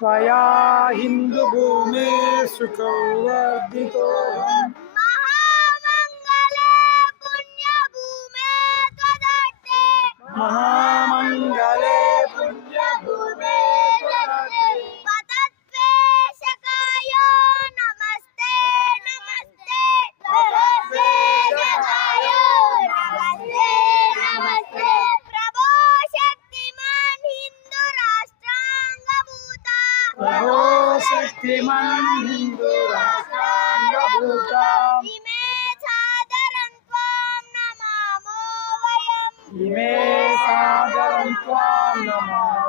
त्वया हिन्दुभूमे सुखवर्धितोऽहम् महामंगले पुण्यभूमे पतत्वेशकायो नमस्ते नमस्ते पतत्वेशकायो नमस्ते नमस्ते प्रभो शक्तिमान हिंदू राष्ट्रांगभूता प्रभो शक्तिमान हिंदू राष्ट्रांगभूता इमे सादरं त्वां नमामो वयम् इमे सादरं त्वां नमामः